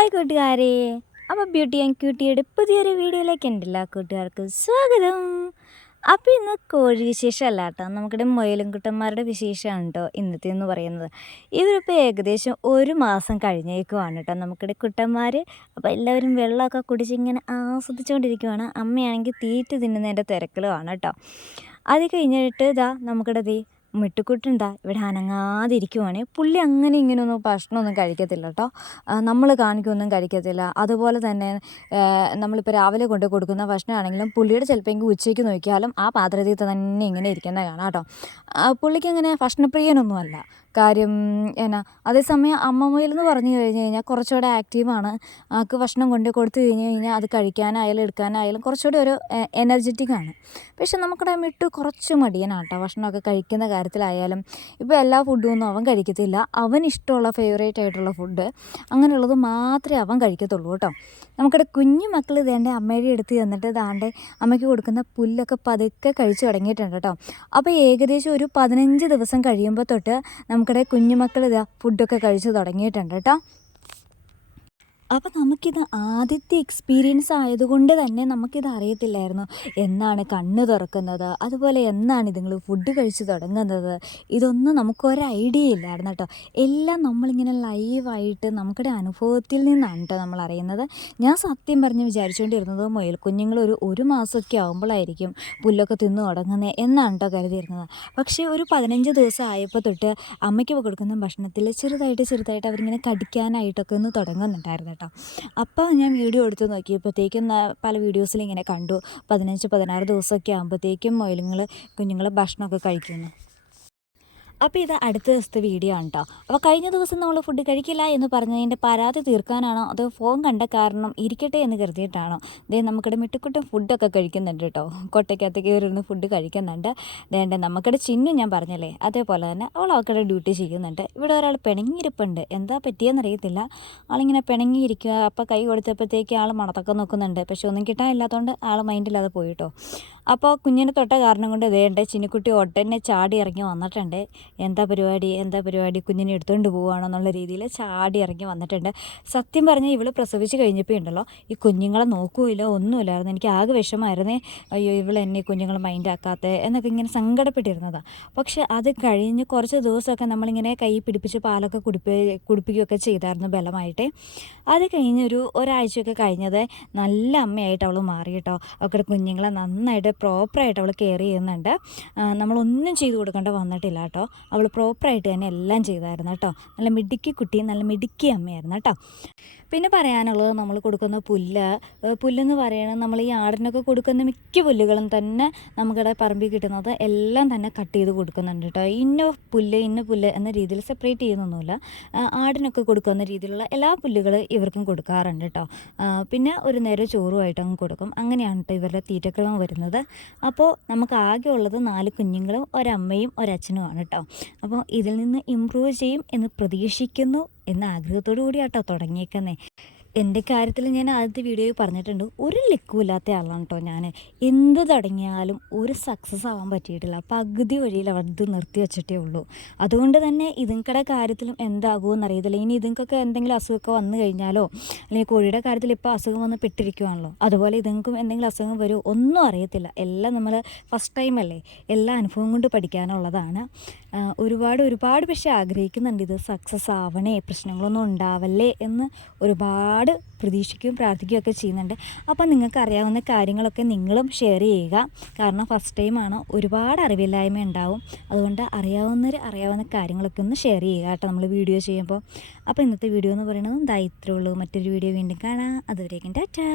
Hi കൂട്ടുകാരെ, അപ്പോൾ beauty and ക്യൂട്ടിയുടെ പുതിയൊരു വീഡിയോയിലേക്ക് എൻ്റെ എല്ലാ കൂട്ടുകാർക്കും സ്വാഗതം. അപ്പോൾ ഇന്ന് കോഴി വിശേഷമല്ല കേട്ടോ, നമ്മുടെ മുയലും കുട്ടന്മാരുടെ വിശേഷമാണ് കേട്ടോ ഇന്നത്തെ എന്ന് പറയുന്നത്. ഇവരിപ്പോൾ ഏകദേശം 1 മാസം കഴിഞ്ഞേക്കുവാണ് കേട്ടോ നമുക്കിടെ കുട്ടന്മാർ. അപ്പോൾ എല്ലാവരും വെള്ളമൊക്കെ കുടിച്ച് ഇങ്ങനെ ആസ്വദിച്ചുകൊണ്ടിരിക്കുവാണ്. അമ്മയാണെങ്കിൽ തീറ്റ തിന്നുന്നതിൻ്റെ തിരക്കിലുമാണ് കേട്ടോ. അത് കഴിഞ്ഞിട്ട് നമുക്കിടെ മിട്ടുക്കുട്ടുണ്ടാ ഇവിടെ അനങ്ങാതിരിക്കുവാണ്. പുള്ളി അങ്ങനെ ഇങ്ങനെയൊന്നും ഭക്ഷണമൊന്നും കഴിക്കത്തില്ല കേട്ടോ, നമ്മൾ കാണിക്കൊന്നും കഴിക്കത്തില്ല. അതുപോലെ തന്നെ നമ്മളിപ്പോൾ രാവിലെ കൊണ്ട് കൊടുക്കുന്ന ഭക്ഷണമാണെങ്കിലും പുള്ളിയുടെ ചിലപ്പോൾ ഉച്ചയ്ക്ക് നോക്കിയാലും ആ പാത്രത്തിൽ തന്നെ ഇങ്ങനെ ഇരിക്കുന്നത് കാണാം കേട്ടോ. പുള്ളിക്ക് അങ്ങനെ ഭക്ഷണപ്രിയനൊന്നുമല്ല കാര്യം എന്നാ. അതേസമയം അമ്മ മുയലെന്ന് പറഞ്ഞു കഴിഞ്ഞ് കഴിഞ്ഞാൽ കുറച്ചുകൂടെ ആക്റ്റീവാണ്. ആൾക്ക് ഭക്ഷണം കൊണ്ട് കൊടുത്തു കഴിഞ്ഞ് കഴിഞ്ഞാൽ അത് കഴിക്കാനായാലും എടുക്കാനായാലും കുറച്ചുകൂടി ഒരു എനർജറ്റിക്കാണ്. പക്ഷെ നമുക്കിടെ മിട്ടു കുറച്ച് മടിയനാണ് കേട്ടോ ഭക്ഷണമൊക്കെ കഴിക്കുന്ന കാര്യത്തിലായാലും. ഇപ്പോൾ എല്ലാ ഫുഡും ഒന്നും അവൻ കഴിക്കത്തില്ല. അവൻ ഇഷ്ടമുള്ള ഫേവറേറ്റ് ആയിട്ടുള്ള ഫുഡ് അങ്ങനെയുള്ളത് മാത്രമേ അവൻ കഴിക്കത്തുള്ളൂ കേട്ടോ. നമുക്കിടെ കുഞ്ഞു മക്കൾ ഇതേണ്ട അമ്മയുടെ അടുത്ത് ചെന്നിട്ട് ദാണ്ടെ അമ്മയ്ക്ക് കൊടുക്കുന്ന പുല്ലൊക്കെ പതുക്കെ കഴിച്ച് തുടങ്ങിയിട്ടുണ്ട് കേട്ടോ. അപ്പോൾ ഏകദേശം ഒരു 15 ദിവസം കഴിയുമ്പോൾ തൊട്ട് നമുക്കിടെ കുഞ്ഞുമക്കൾ ഫുഡൊക്കെ കഴിച്ച് തുടങ്ങിയിട്ടുണ്ട് കേട്ടോ. അപ്പോൾ നമുക്കിത് ആദ്യത്തെ എക്സ്പീരിയൻസ് ആയതുകൊണ്ട് തന്നെ നമുക്കിത് അറിയത്തില്ലായിരുന്നു എന്നാണ് കണ്ണ് തുറക്കുന്നത്, അതുപോലെ എന്നാണ് ഇതുങ്ങൾ ഫുഡ് കഴിച്ച് തുടങ്ങുന്നത്. ഇതൊന്നും നമുക്കൊരു ഐഡിയ ഇല്ലായിരുന്നു കേട്ടോ. എല്ലാം നമ്മളിങ്ങനെ ലൈവായിട്ട് നമുക്കിടെ അനുഭവത്തിൽ നിന്നാണ് കേട്ടോ നമ്മൾ അറിയുന്നത്. ഞാൻ സത്യം പറഞ്ഞ് വിചാരിച്ചുകൊണ്ടിരുന്നത് മുയൽ കുഞ്ഞുങ്ങൾ ഒരു മാസമൊക്കെ ആകുമ്പോഴായിരിക്കും പുല്ലൊക്കെ തിന്നു തുടങ്ങുന്നത് എന്നാണ് കേട്ടോ കരുതിയിരുന്നത്. പക്ഷേ ഒരു 15 ദിവസം ആയപ്പോൾ തൊട്ട് അമ്മയ്ക്ക് കൊടുക്കുന്ന ഭക്ഷണത്തിൽ ചെറുതായിട്ട് അവരിങ്ങനെ കടിക്കാനായിട്ടൊക്കെ ഒന്ന് തുടങ്ങുന്നുണ്ടായിരുന്നു കേട്ടോ. അപ്പോൾ ഞാൻ വീഡിയോ എടുത്ത് നോക്കിയപ്പോഴത്തേക്കും പല വീഡിയോസിൽ ഇങ്ങനെ കണ്ടു 15-16 ദിവസമൊക്കെ ആകുമ്പോഴത്തേക്കും കുഞ്ഞുങ്ങൾ ഭക്ഷണമൊക്കെ കഴിക്കുന്നു. അപ്പോൾ ഇത് അടുത്ത ദിവസത്തെ വീഡിയോ ആണ് കേട്ടോ. അപ്പോൾ കഴിഞ്ഞ ദിവസം നമ്മൾ ഫുഡ് കഴിക്കില്ല എന്ന് പറഞ്ഞതിൻ്റെ പരാതി തീർക്കാനാണോ അതോ ഫോൺ കണ്ട കാരണം ഇരിക്കട്ടെ എന്ന് കരുതിയിട്ടാണോ നമുക്കിടെ മിട്ടുക്കുട്ടൻ ഫുഡൊക്കെ കഴിക്കുന്നുണ്ട് കേട്ടോ. കൊട്ടയ്ക്കകത്ത് കയറിയിരുന്ന് ഫുഡ് കഴിക്കുന്നുണ്ട്. നമുക്കിടെ ചിന്നു ഞാൻ പറഞ്ഞല്ലേ അതേപോലെ തന്നെ അവൾക്കടെ ഡ്യൂട്ടി ചെയ്യുന്നുണ്ട്. ഇവിടെ ഒരാൾ പിണങ്ങിയിരിപ്പുണ്ട്, എന്താ പറ്റിയെന്നറിയത്തില്ല. ആളിങ്ങനെ പിണങ്ങിയിരിക്കുക. അപ്പോൾ കൈ കൊടുത്തപ്പോഴത്തേക്ക് ആൾ മണത്തൊക്കെ നോക്കുന്നുണ്ട്. പക്ഷെ ഒന്നും കിട്ടാനില്ലാത്തതുകൊണ്ട് ആൾ മൈൻഡില്ലാതെ പോയിട്ടോ. അപ്പോൾ കുഞ്ഞിനെ തൊട്ട കാരണം കൊണ്ട് ചിന്നുക്കുട്ടി ഒട്ടനെ ചാടി ഇറങ്ങി വന്നിട്ടുണ്ട്. എന്താ പരിപാടി കുഞ്ഞിനെ എടുത്തുകൊണ്ട് പോവുകയാണോ എന്നുള്ള രീതിയിൽ ചാടി ഇറങ്ങി വന്നിട്ടുണ്ട്. സത്യം പറഞ്ഞാൽ ഇവൾ പ്രസവിച്ച് കഴിഞ്ഞപ്പോൾ ഉണ്ടല്ലോ ഈ കുഞ്ഞുങ്ങളെ നോക്കുകയില്ല ഒന്നുമില്ലായിരുന്നു. എനിക്ക് ആകെ വിഷമമായിരുന്നേ. അയ്യോ എന്നെ കുഞ്ഞുങ്ങൾ മൈൻഡാക്കാത്ത എന്നൊക്കെ ഇങ്ങനെ സങ്കടപ്പെട്ടിരുന്നതാണ്. പക്ഷെ അത് കഴിഞ്ഞ് കുറച്ച് ദിവസമൊക്കെ നമ്മളിങ്ങനെ കൈ പിടിപ്പിച്ച് പാലൊക്കെ കുടിപ്പിക്കുകയൊക്കെ ചെയ്തായിരുന്നു ബലമായിട്ട്. അത് കഴിഞ്ഞ് ഒരാഴ്ചയൊക്കെ കഴിഞ്ഞത് നല്ല അമ്മയായിട്ട് അവൾ മാറി കേട്ടോ. അവരുടെ കുഞ്ഞുങ്ങളെ നന്നായിട്ട് പ്രോപ്പറായിട്ട് അവൾ കെയർ ചെയ്യുന്നുണ്ട്. നമ്മളൊന്നും ചെയ്തു കൊടുക്കേണ്ട വന്നിട്ടില്ല കേട്ടോ. അവൾ പ്രോപ്പറായിട്ട് തന്നെ എല്ലാം ചെയ്തായിരുന്നു കേട്ടോ. നല്ല മിടുക്കി കുട്ടി, നല്ല മിടുക്കി അമ്മയായിരുന്നു കേട്ടോ. പിന്നെ പറയാനുള്ളത് നമ്മൾ കൊടുക്കുന്ന പുല്ലെന്ന് പറയുന്നത് നമ്മൾ ഈ ആടിനൊക്കെ കൊടുക്കുന്ന മിക്ക പുല്ലുകളും തന്നെ നമുക്കിവിടെ പറമ്പിൽ കിട്ടുന്നത് എല്ലാം തന്നെ കട്ട് ചെയ്ത് കൊടുക്കുന്നുണ്ട് കേട്ടോ. ഇന്ന പുല്ല് എന്ന രീതിയിൽ സെപ്പറേറ്റ് ചെയ്യുന്നൊന്നുമില്ല. ആടിനൊക്കെ കൊടുക്കുന്ന രീതിയിലുള്ള എല്ലാ പുല്ലുകൾ ഇവർക്കും കൊടുക്കാറുണ്ട് കേട്ടോ. പിന്നെ ഒരു നേരം ചോറുമായിട്ട് അങ്ങ് കൊടുക്കും. അങ്ങനെയാണ് കേട്ടോ ഇവരുടെ തീറ്റക്രമം വരുന്നത്. അപ്പോൾ നമുക്ക് ആകെ ഉള്ളത് 4 കുഞ്ഞുങ്ങളും ഒരമ്മയും ഒരച്ഛനുമാണ് കേട്ടോ. അപ്പോൾ ഇതിൽ നിന്ന് ഇമ്പ്രൂവ് ചെയ്യും എന്ന് പ്രതീക്ഷിക്കുന്നു എന്ന ആഗ്രഹത്തോടു കൂടിയാട്ടോ തുടങ്ങിയേക്കുന്നേ. എൻ്റെ കാര്യത്തിൽ ഞാൻ ആദ്യത്തെ വീഡിയോയിൽ പറഞ്ഞിട്ടുണ്ട്, ഒരു ലക്കുമില്ലാത്ത ആളാണ് കേട്ടോ ഞാൻ. എന്ത് തുടങ്ങിയാലും ഒരു സക്സസ് ആവാൻ പറ്റിയിട്ടില്ല. പകുതി വഴിയിൽ അവിടെ നിർത്തി വെച്ചിട്ടേ ഉള്ളൂ. അതുകൊണ്ട് തന്നെ ഇതിങ്ങളുടെ കാര്യത്തിലും എന്താകുമെന്ന് അറിയത്തില്ല. ഇനി ഇതിങ്ങൾക്കൊക്കെ എന്തെങ്കിലും അസുഖമൊക്കെ വന്നു കഴിഞ്ഞാലോ, അല്ലെങ്കിൽ കോഴിയുടെ കാര്യത്തിൽ ഇപ്പോൾ അസുഖം വന്ന് പെട്ടിരിക്കുവാണല്ലോ, അതുപോലെ ഇതുങ്ങൾക്കും എന്തെങ്കിലും അസുഖം വരുമോ ഒന്നും അറിയത്തില്ല. എല്ലാം നമ്മൾ ഫസ്റ്റ് ടൈം അല്ലേ, എല്ലാ അനുഭവം കൊണ്ട് പഠിക്കാനുള്ളതാണ്. ഒരുപാട് പക്ഷേ ആഗ്രഹിക്കുന്നുണ്ട് ഇത് സക്സസ് ആവണേ, പ്രശ്നങ്ങളൊന്നും ഉണ്ടാവല്ലേ എന്ന് ഒരുപാട് പ്രതീക്ഷിക്കുകയും പ്രാർത്ഥിക്കുകയൊക്കെ ചെയ്യുന്നുണ്ട്. അപ്പോൾ നിങ്ങൾക്ക് അറിയാവുന്ന കാര്യങ്ങളൊക്കെ നിങ്ങളും ഷെയർ ചെയ്യുക. കാരണം ഫസ്റ്റ് ടൈമാണ്, ഒരുപാട് അറിവില്ലായ്മ ഉണ്ടാവും. അതുകൊണ്ട് അറിയാവുന്ന കാര്യങ്ങളൊക്കെ ഒന്ന് ഷെയർ ചെയ്യുക കേട്ടോ നമ്മൾ വീഡിയോ ചെയ്യുമ്പോൾ. അപ്പോൾ ഇന്നത്തെ വീഡിയോ എന്ന് പറയുന്നത് ഇത്രയേ ഉള്ളൂ. മറ്റൊരു വീഡിയോ വീണ്ടും കാണാം. അതുവരേക്കും ടാറ്റാ.